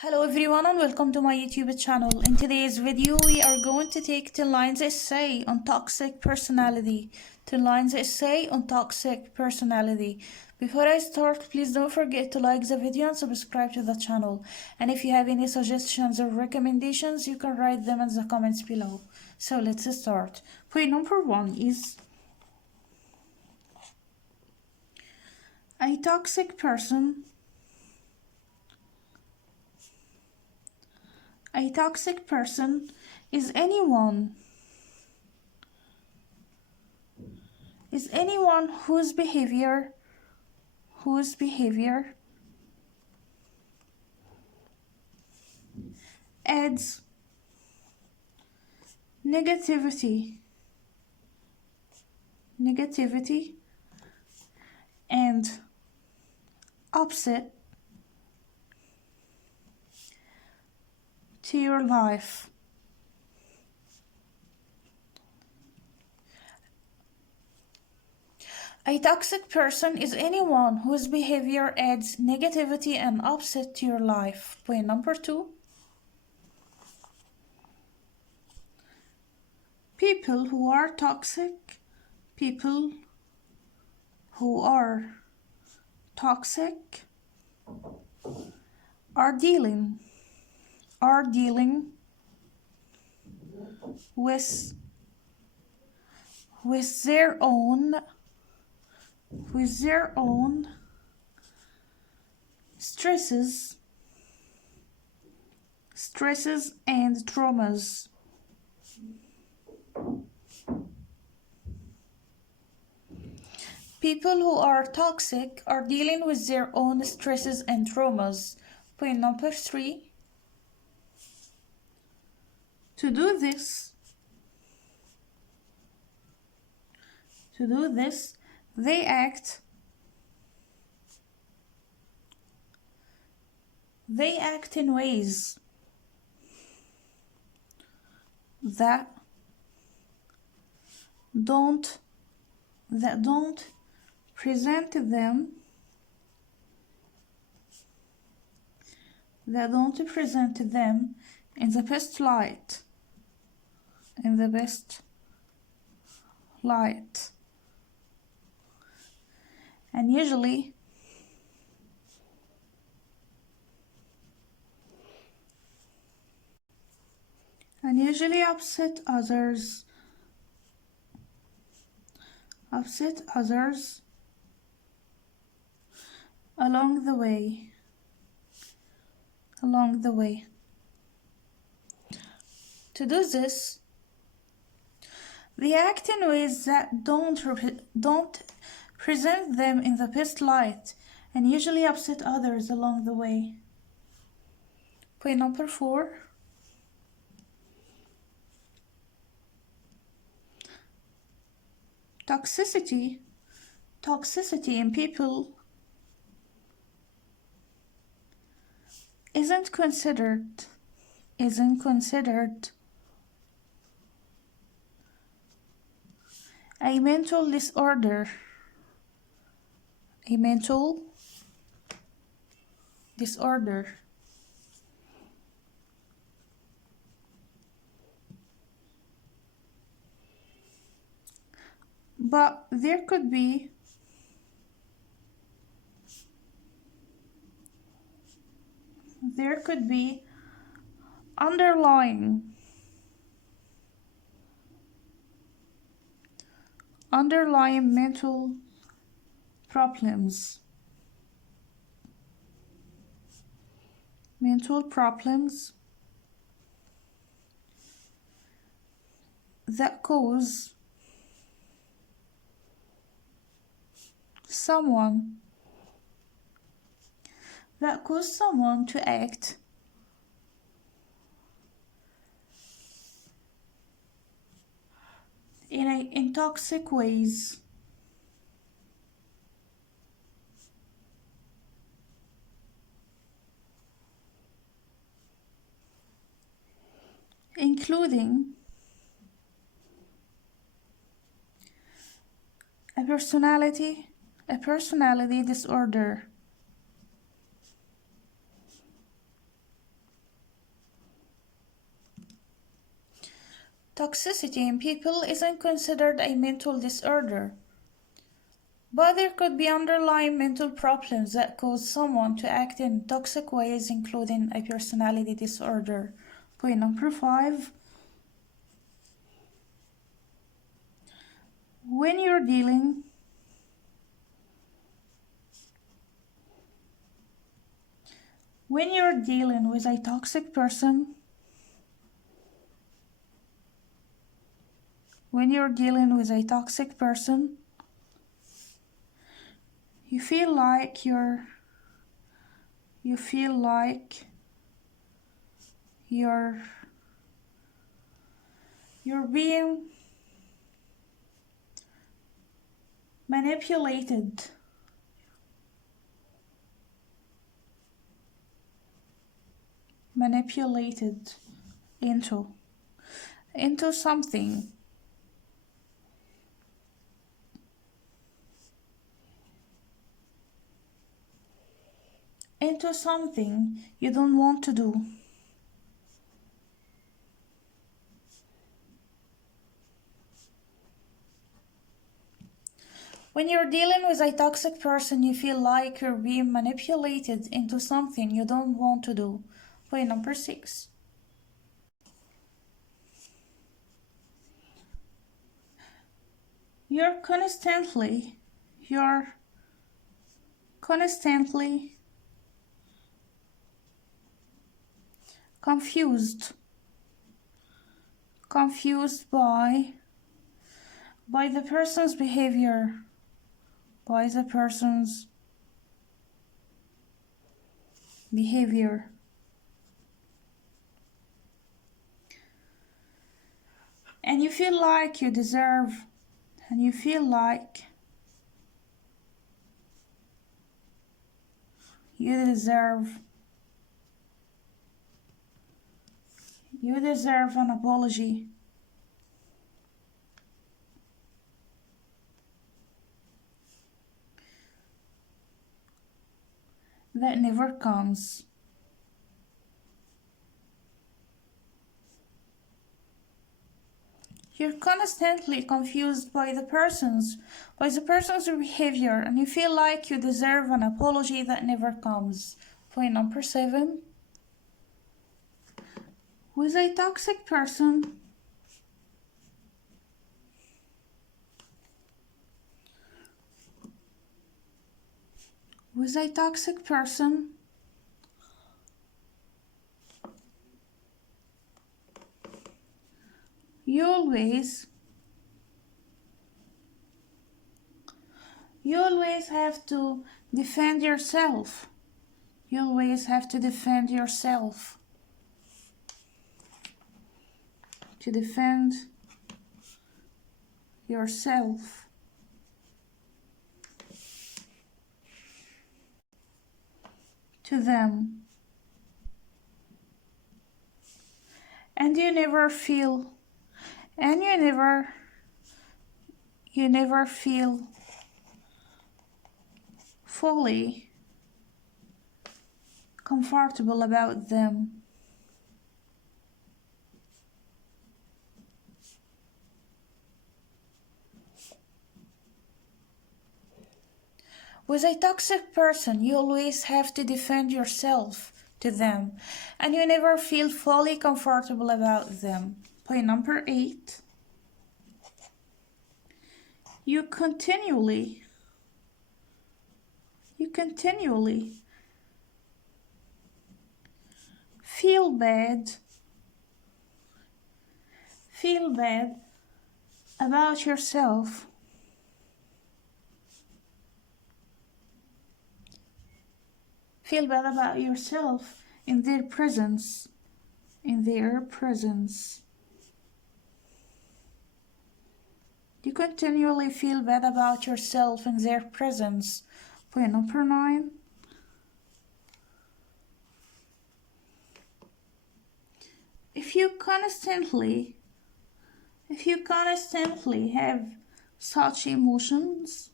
Hello everyone and welcome to my YouTube channel. In today's video we are going to take 10 lines essay on toxic personality. 10 lines essay on toxic personality. Before I start, please don't forget to like the video and subscribe to the channel. And if you have any suggestions or recommendations, you can write them in the comments below. So let's start. Point number 1 is a toxic person. A toxic person is anyone whose behavior adds negativity and upset to your life. A toxic person is anyone whose behavior adds negativity and upset to your life. Point number 2. People who are toxic are dealing with their own stresses and traumas. People who are toxic are dealing with their own stresses and traumas. Point number 3. To do this, they act in ways that don't present them in the best light. And usually upset others along the way. To do this, they act in ways that don't present them in the best light and usually upset others along the way. Point number 4. Toxicity in people isn't considered a mental disorder. But there could be underlying mental problems that cause someone to act in toxic ways. Including a personality disorder, Toxicity in people isn't considered a mental disorder, but there could be underlying mental problems that cause someone to act in toxic ways, including a personality disorder. Point number 5. When you're dealing with a toxic person, you feel like you're being manipulated into something you don't want to do. When you're dealing with a toxic person, you feel like you're being manipulated into something you don't want to do. Point number 6. You're constantly confused by the person's behavior, and you feel like you deserve an apology that never comes. You're constantly confused by the person's behavior, and you feel like you deserve an apology that never comes. Point number 7. With a toxic person, you always have to defend yourself. To them, and you never feel fully comfortable about them. With a toxic person, you always have to defend yourself to them, and you never feel fully comfortable about them. Point number 8. You continually feel bad about yourself. In their presence. You continually feel bad about yourself in their presence. Point number 9. If you constantly have such emotions,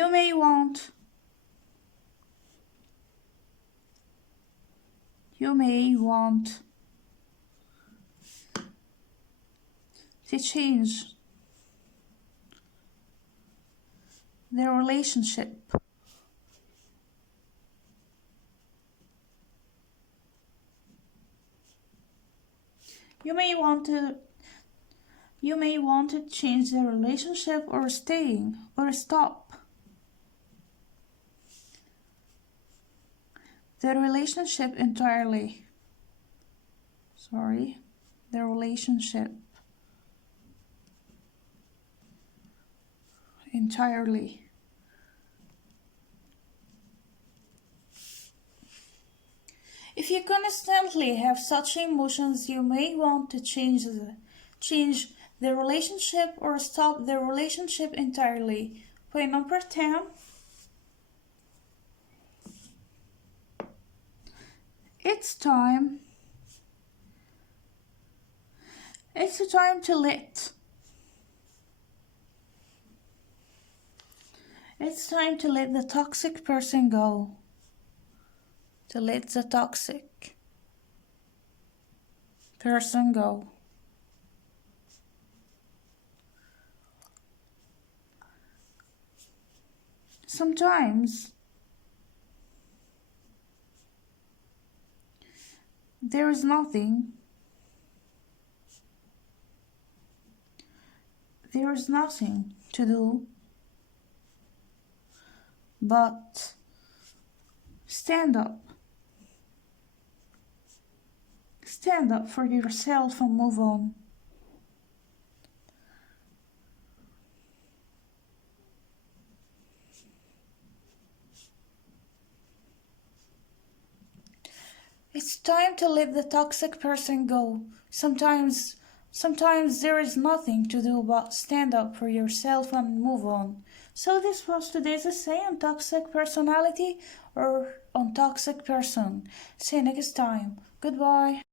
You may want to change their relationship. You may want to change their relationship or staying or stop the relationship entirely. The relationship entirely. If you constantly have such emotions, you may want to change the relationship or stop the relationship entirely. Point number 10. It's time to let the toxic person go. To let the toxic person go. Sometimes there is nothing to do but stand up. Stand up for yourself and move on. It's time to let the toxic person go. Sometimes there is nothing to do but stand up for yourself and move on. So this was today's essay on toxic personality or on toxic person. See you next time. Goodbye.